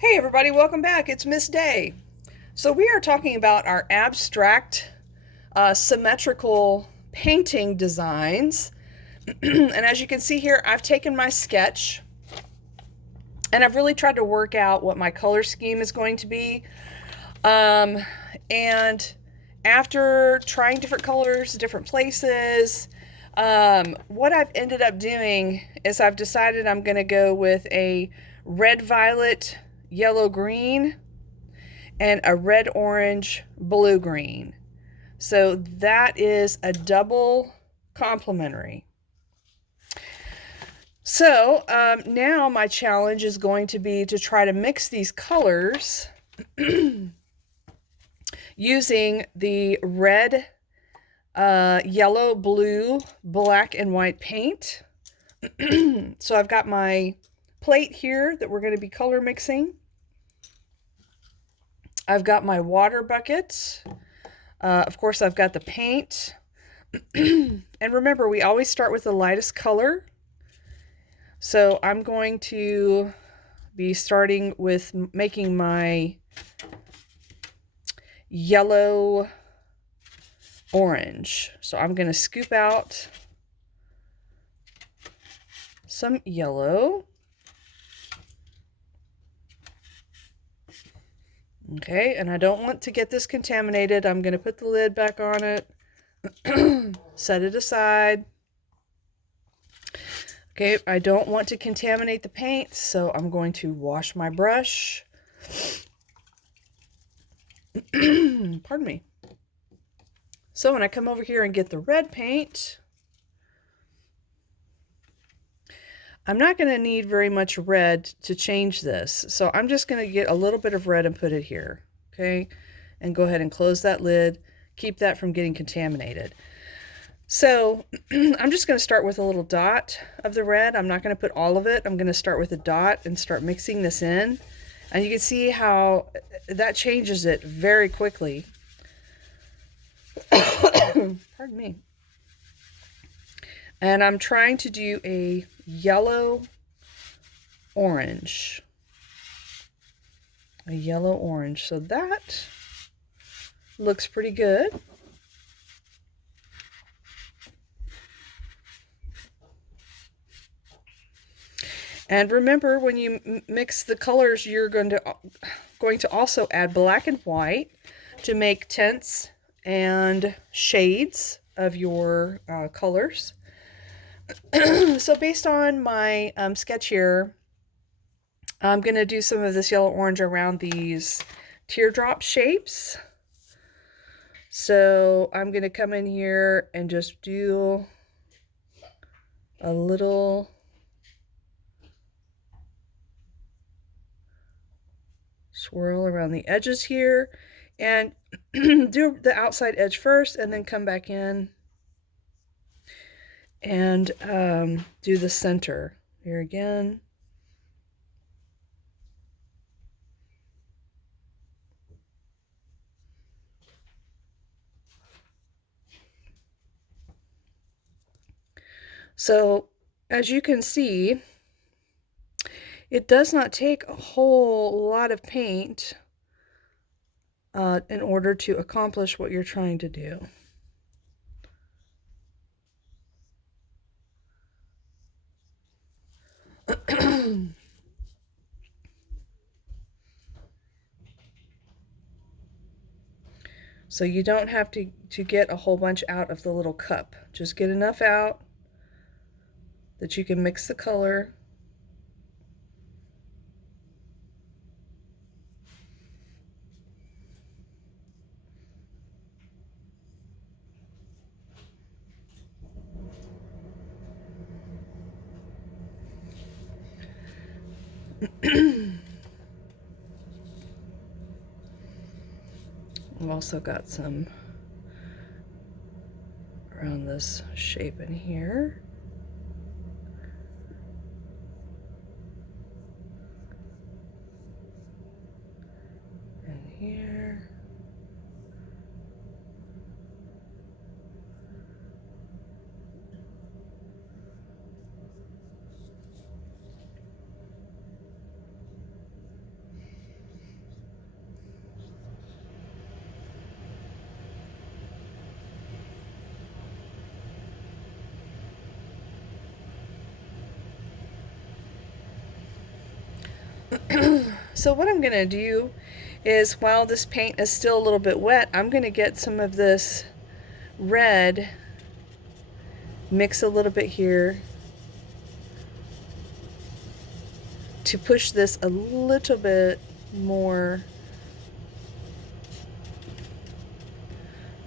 Hey everybody, welcome back. It's Miss Day. So we are talking about our abstract symmetrical painting designs. And as you can see here, I've taken my sketch and I've really tried to work out what my color scheme is going to be. Um, and after trying different colors, different places, what I've ended up doing is I've decided I'm going to go with a red, violet, yellow, green, and a red, orange, blue, green. So that is a double complementary. So now my challenge is going to be to try to mix these colors using the red, yellow, blue, black, and white paint. So I've got my plate here that we're going to be color mixing. I've got my water bucket. Of course, I've got the paint. And remember, we always start with the lightest color. So I'm going to be starting with making my yellow orange. So I'm going to scoop out some yellow. Okay, and I don't want to get this contaminated. I'm going to put the lid back on it, set it aside. Okay, I don't want to contaminate the paint, so I'm going to wash my brush. Pardon me. So when I come over here and get the red paint, I'm not going to need very much red to change this. So I'm just going to get a little bit of red and put it here. Okay, and go ahead and close that lid. Keep that from getting contaminated. So I'm just going to start with a little dot of the red. I'm not going to put all of it. I'm going to start with a dot and start mixing this in. And you can see how that changes it very quickly. Pardon me. And I'm trying to do a yellow orange. A yellow orange. So that looks pretty good. And remember, when you mix the colors, you're going to also add black and white to make tints and shades of your colors. So based on my sketch here, I'm going to do some of this yellow orange around these teardrop shapes. So I'm going to come in here and just do a little swirl around the edges here and do the outside edge first and then come back in and do the center here again. So as you can see, it does not take a whole lot of paint in order to accomplish what you're trying to do. So you don't have to get a whole bunch out of the little cup. Just get enough out that you can mix the color. I've also got some around this shape in here. And here. So what I'm going to do is, while this paint is still a little bit wet, I'm going to get some of this red, mix a little bit here to push this a little bit more,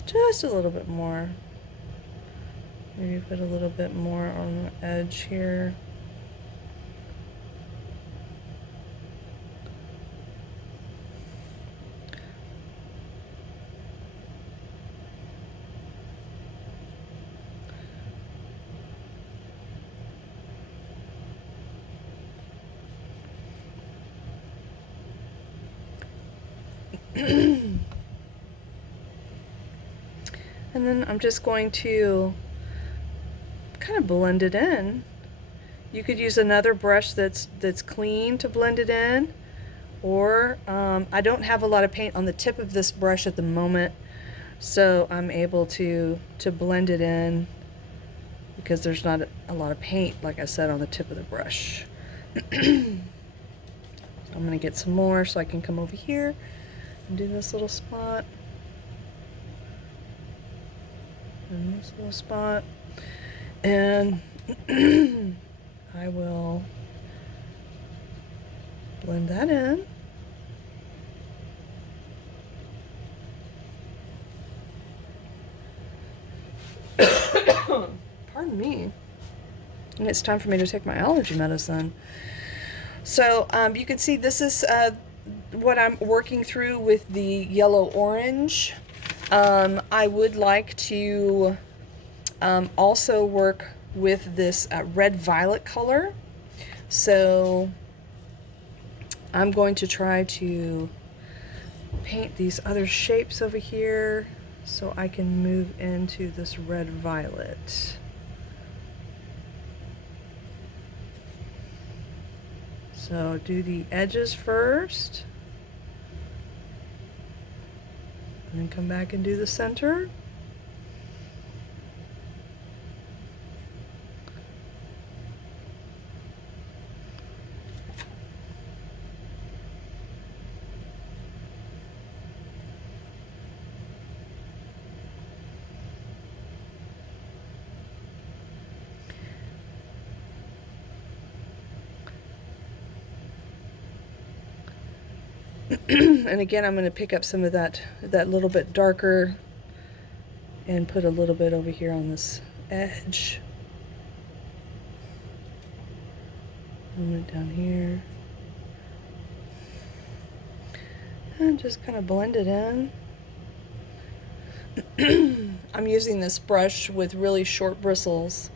just a little bit more. Maybe put a little bit more on the edge here. And then I'm just going to kind of blend it in. You could use another brush that's clean to blend it in, or I don't have a lot of paint on the tip of this brush at the moment, so I'm able to blend it in because there's not a lot of paint, like I said, on the tip of the brush. I'm going to get some more so I can come over here and do this little spot and this little spot, and I will blend that in. Pardon me. And it's time for me to take my allergy medicine. So you can see this is what I'm working through with the yellow-orange. I would like to also work with this red-violet color. So I'm going to try to paint these other shapes over here so I can move into this red-violet. So do the edges first, and then come back and do the center. And again, I'm going to pick up some of that little bit darker and put a little bit over here on this edge. And down here. And just kind of blend it in. I'm using this brush with really short bristles,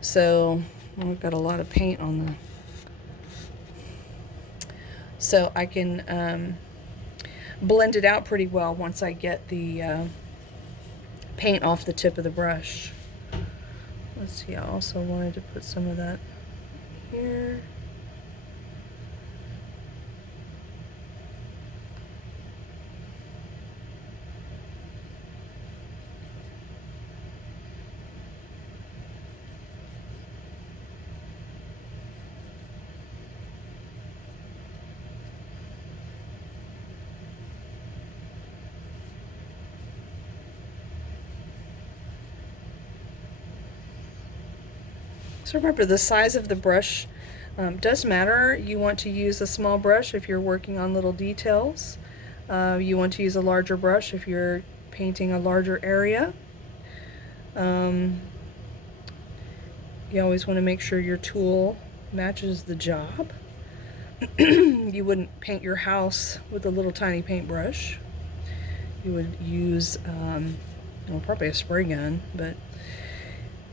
so I've got a lot of paint on the, so I can blend it out pretty well once I get the paint off the tip of the brush. Let's see, I also wanted to put some of that here. So remember, the size of the brush does matter. You want to use a small brush if you're working on little details. You want to use a larger brush if you're painting a larger area. You always want to make sure your tool matches the job. You wouldn't paint your house with a little tiny paintbrush. You would use, well, probably a spray gun, but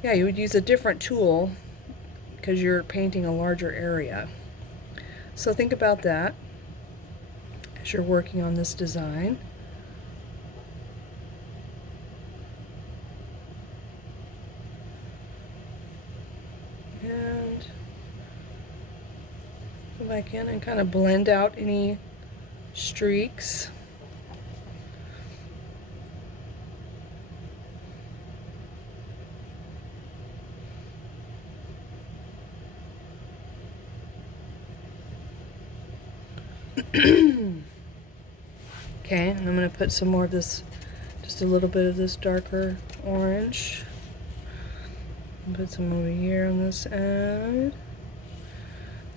yeah, you would use a different tool because you're painting a larger area. So think about that as you're working on this design. And go back in and kind of blend out any streaks. Okay, and I'm going to put some more of this, just a little bit of this darker orange. Put some over here on this side,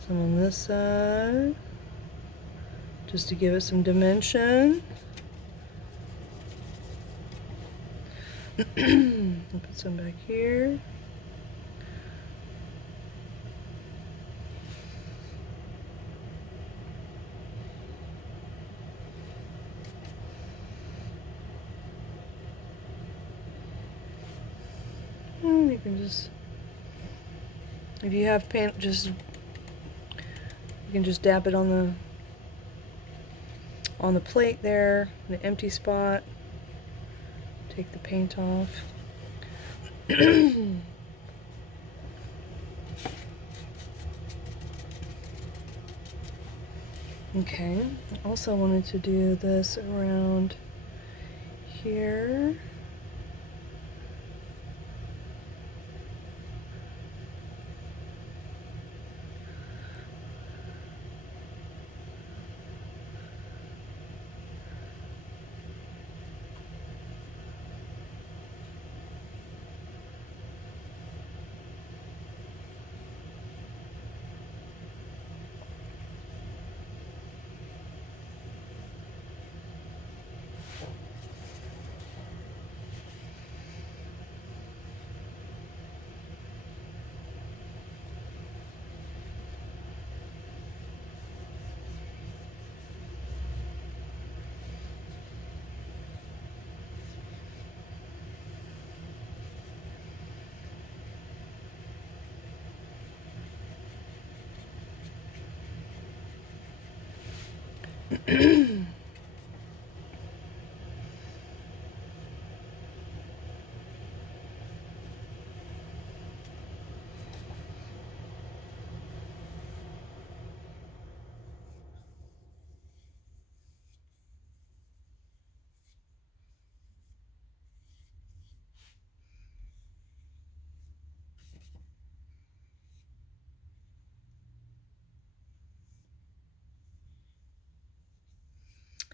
some on this side, just to give it some dimension. I'll put some back here. And you can just, if you have paint, you can just dab it on the plate there, the empty spot. Take the paint off. Okay, I also wanted to do this around here.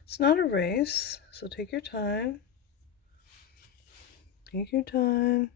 It's not a race, so take your time. Take your time.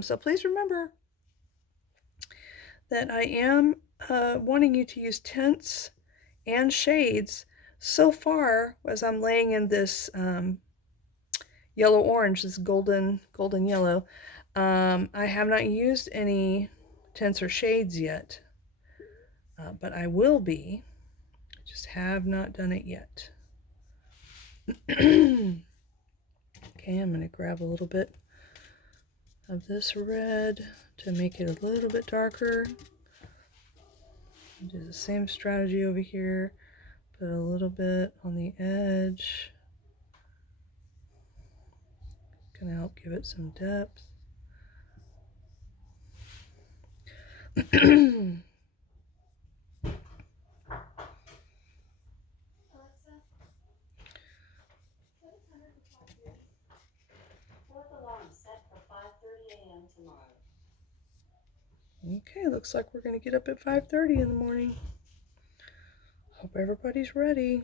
So please remember that I am wanting you to use tints and shades. So far, as I'm laying in this yellow orange, this golden yellow, I have not used any tints or shades yet, but I will be. I just have not done it yet. Okay, I'm going to grab a little bit of this red to make it a little bit darker. Do the same strategy over here. Put a little bit on the edge. Gonna help give it some depth. Okay, looks like we're gonna get up at 5:30 in the morning. Hope everybody's ready.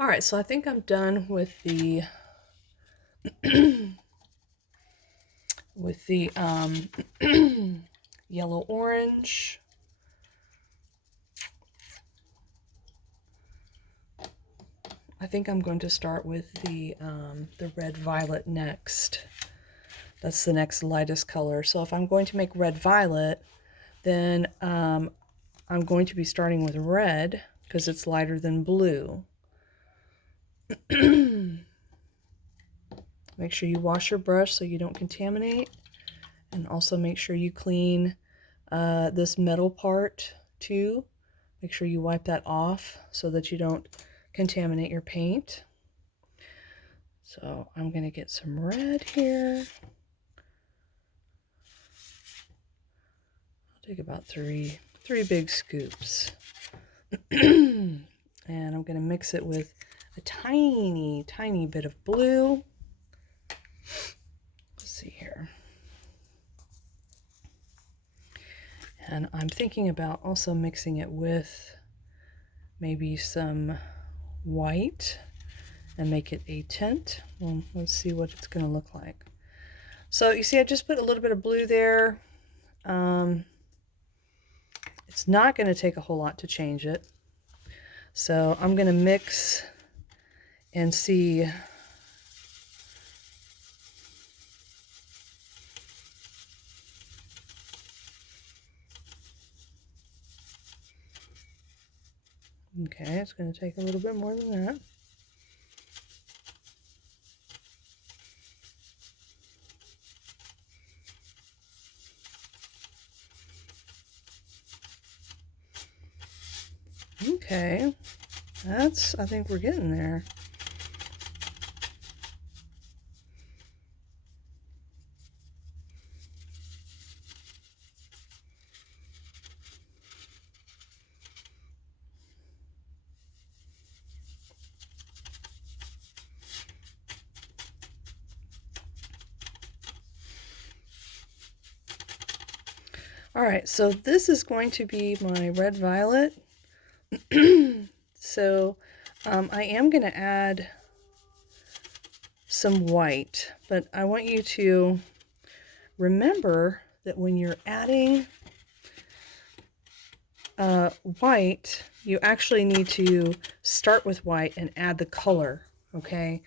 All right, so I think I'm done with the with the yellow orange. I think I'm going to start with the red violet next. That's the next lightest color. So if I'm going to make red violet, then I'm going to be starting with red because it's lighter than blue. Make sure you wash your brush so you don't contaminate, and also make sure you clean this metal part too. Make sure you wipe that off so that you don't contaminate your paint. So I'm going to get some red here. I'll take about three big scoops. And I'm going to mix it with a tiny bit of blue. Let's see here. And I'm thinking about also mixing it with maybe some white and make it a tint. Well, let's see what it's going to look like. So you see I just put a little bit of blue there. It's not going to take a whole lot to change it. So I'm going to mix and see. Okay, it's going to take a little bit more than that. Okay, I think we're getting there. All right, so this is going to be my red violet. So I am going to add some white, but I want you to remember that when you're adding white, you actually need to start with white and add the color, okay?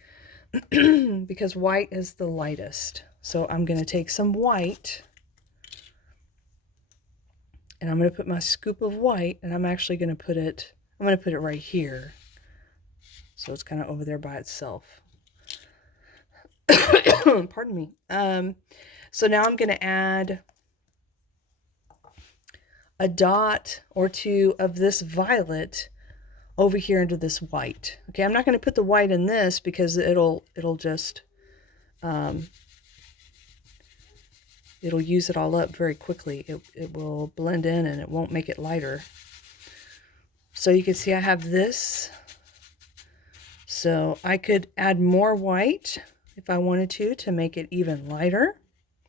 Because white is the lightest. So I'm going to take some white, and I'm going to put my scoop of white, and I'm actually going to put it, right here. So it's kind of over there by itself. Pardon me. So now I'm going to add a dot or two of this violet over here into this white. Okay, I'm not going to put the white in this because it'll just it'll use it all up very quickly. It will blend in and it won't make it lighter. So you can see I have this. So I could add more white if I wanted to make it even lighter.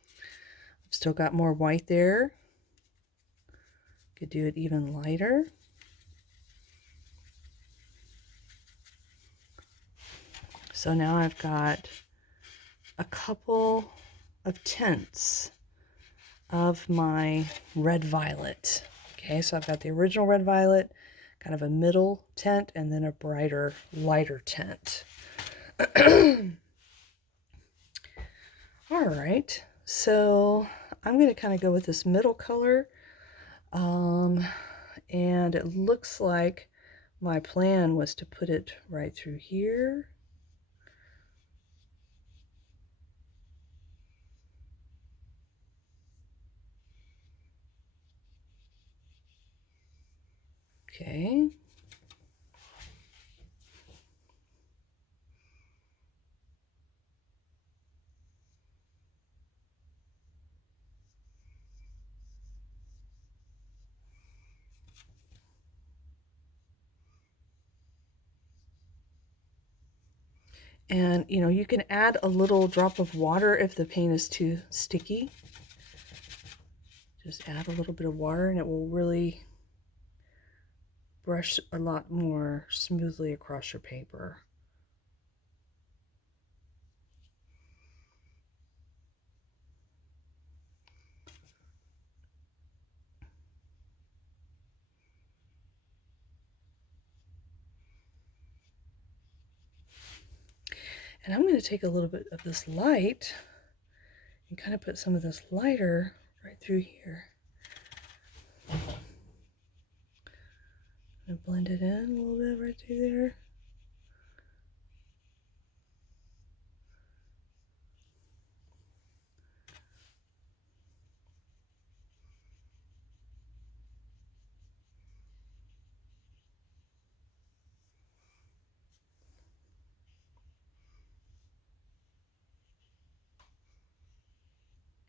I've still got more white there. Could do it even lighter. So now I've got a couple of tints of my red violet. Okay, so I've got the original red violet, kind of a middle tint, and then a brighter, lighter tint. All right, so I'm going to kind of go with this middle color. And it looks like my plan was to put it right through here. Okay. And, you know, you can add a little drop of water if the paint is too sticky. Just add a little bit of water and it will really brush a lot more smoothly across your paper. And I'm going to take a little bit of this light and kind of put some of this lighter right through here. And blend it in a little bit right through there.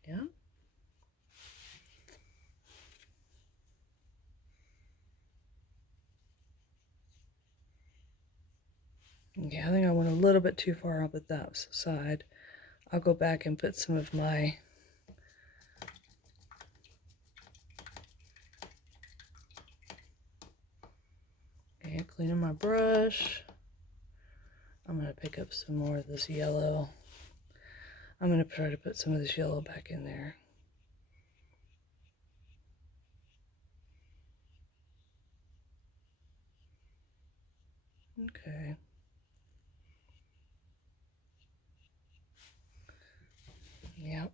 Yeah. Okay, I think I went a little bit too far up at that side. I'll go back and put some of my cleaning my brush. I'm going to pick up some more of this yellow. I'm going to try to put some of this yellow back in there. Okay. Yep.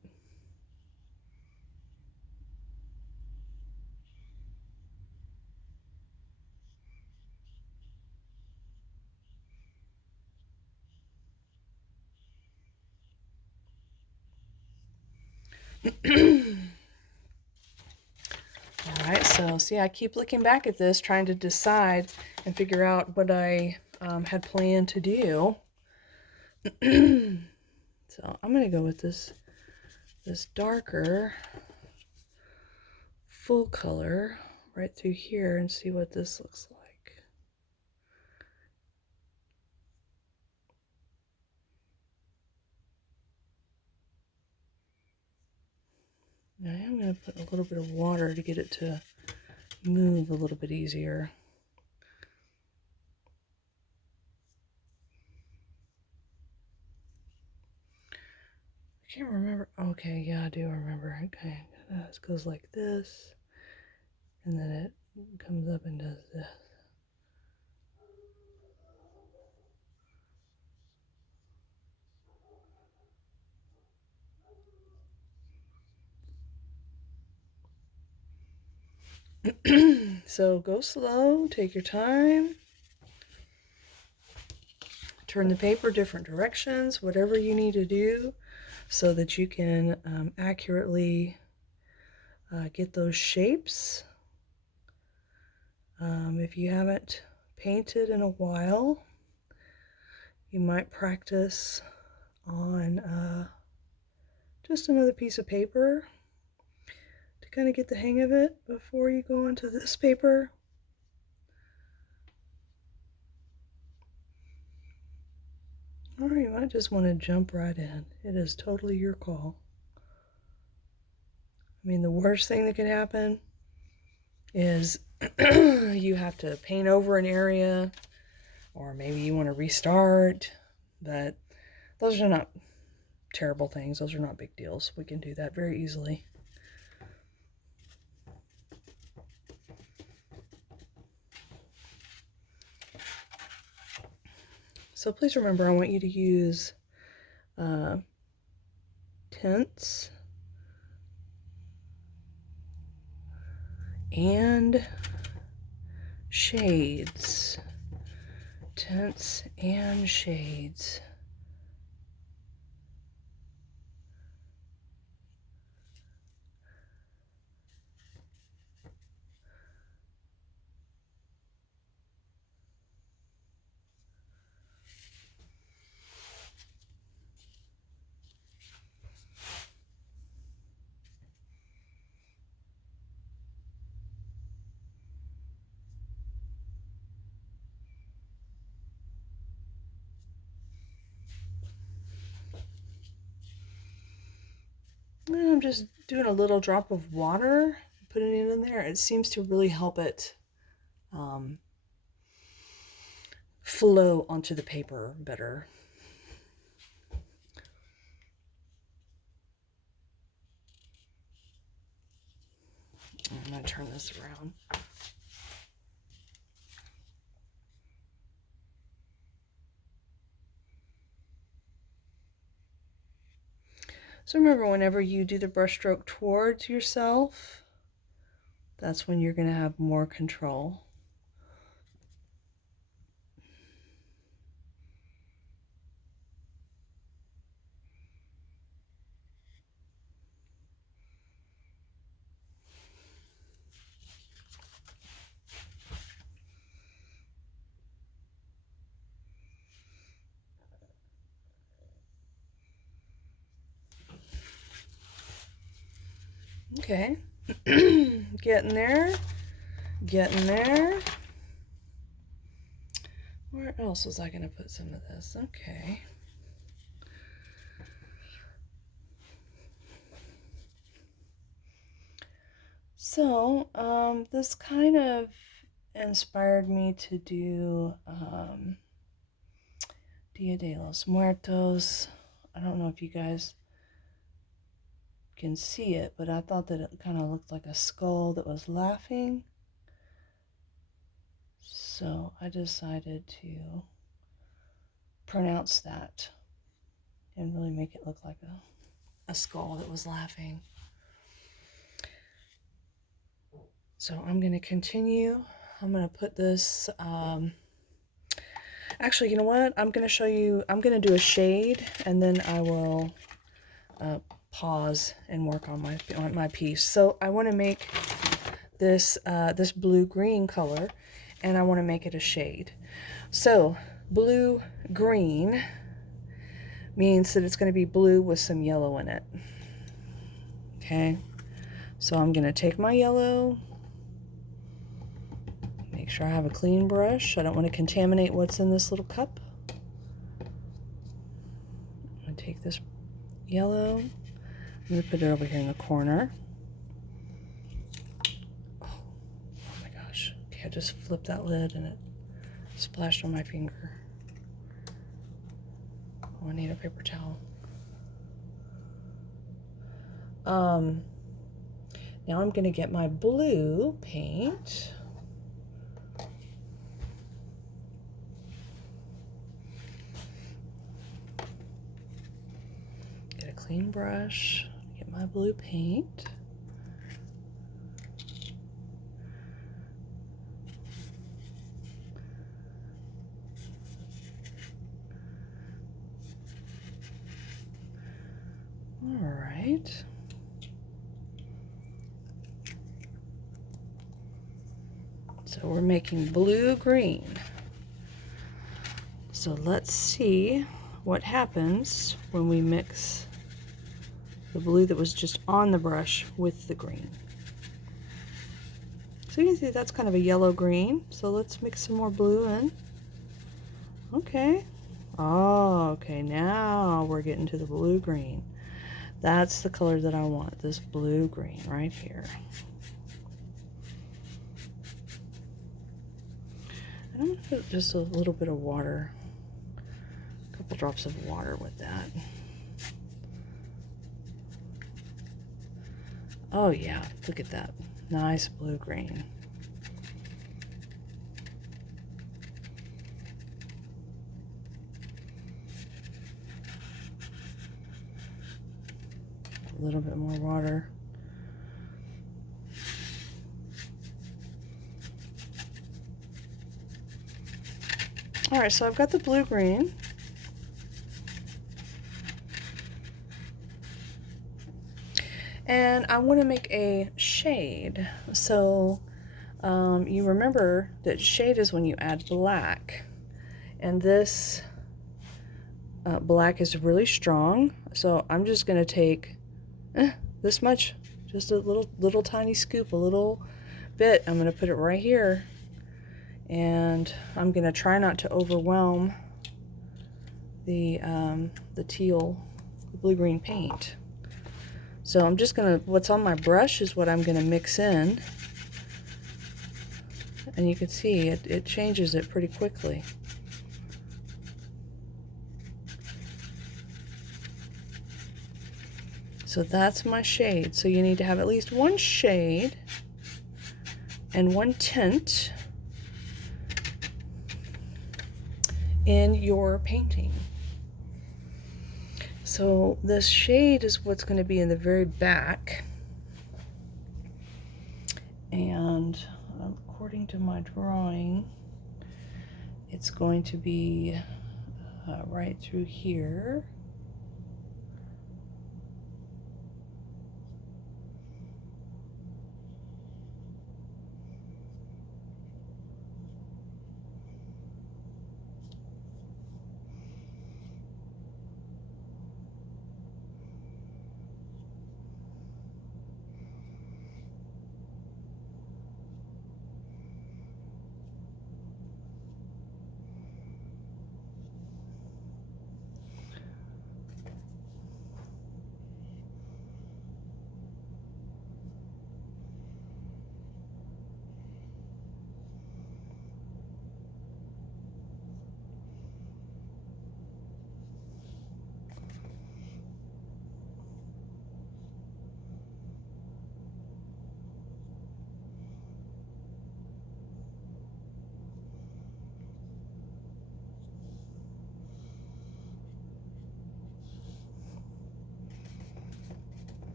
All right, so see, I keep looking back at this, trying to decide and figure out what I had planned to do. So I'm going to go with this darker full color right through here and see what this looks like. Now I am going to put a little bit of water to get it to move a little bit easier. I can't remember. Okay, yeah, I do remember. Okay, this goes like this, and then it comes up and does this. So go slow, take your time. Turn the paper different directions, whatever you need to do so that you can accurately get those shapes. If you haven't painted in a while, you might practice on just another piece of paper to kind of get the hang of it before you go onto this paper. Or you might just want to jump right in. It is totally your call. I mean, the worst thing that could happen is you have to paint over an area, or maybe you want to restart, but those are not terrible things. Those are not big deals. We can do that very easily. So please remember, I want you to use tints and shades. Tints and shades. And I'm just doing a little drop of water, putting it in there. It seems to really help it flow onto the paper better. I'm going to turn this around. So remember, whenever you do the brush stroke towards yourself, that's when you're going to have more control. Okay, getting there, getting there. Where else was I going to put some of this? Okay. So, this kind of inspired me to do Dia de los Muertos. I don't know if you guys can see it, but I thought that it kind of looked like a skull that was laughing. So I decided to pronounce that and really make it look like a skull that was laughing. So I'm going to continue. I'm going to put this, actually, you know what? I'm going to show you, I'm going to do a shade, and then I will pause and work on my piece. So I want to make this, this blue-green color, and I want to make it a shade. So blue-green means that it's going to be blue with some yellow in it. Okay, so I'm going to take my yellow, make sure I have a clean brush. I don't want to contaminate what's in this little cup. I'm going to take this yellow, I'm going to put it over here in the corner. Oh my gosh, okay, I just flipped that lid and it splashed on my finger. Oh, I need a paper towel. Now I'm going to get my blue paint. Get a clean brush, get my blue paint. All right. So we're making blue-green. So let's see what happens when we mix the blue that was just on the brush with the green. So you can see that's kind of a yellow-green. So let's mix some more blue in. Okay. Oh, okay, now we're getting to the blue-green. That's the color that I want, this blue-green right here. I'm going to put just a little bit of water, a couple drops of water with that. Oh yeah, look at that. Nice blue-green. A little bit more water. All right, so I've got the blue-green. And I want to make a shade. So you remember that shade is when you add black. And this black is really strong. So I'm just going to take this much, just a little tiny scoop, a little bit. I'm going to put it right here. And I'm going to try not to overwhelm the teal, the blue-green paint. So I'm just going to, what's on my brush is what I'm going to mix in. And you can see it changes it pretty quickly. So that's my shade. So you need to have at least one shade and one tint in your painting. So this shade is what's going to be in the very back, and according to my drawing, it's going to be right through here.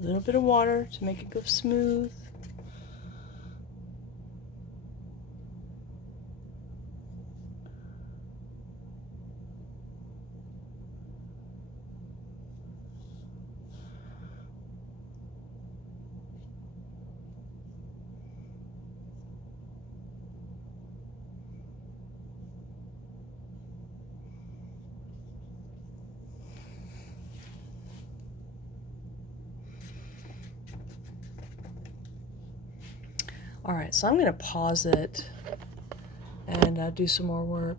A little bit of water to make it go smooth. All right, so I'm going to pause it and do some more work.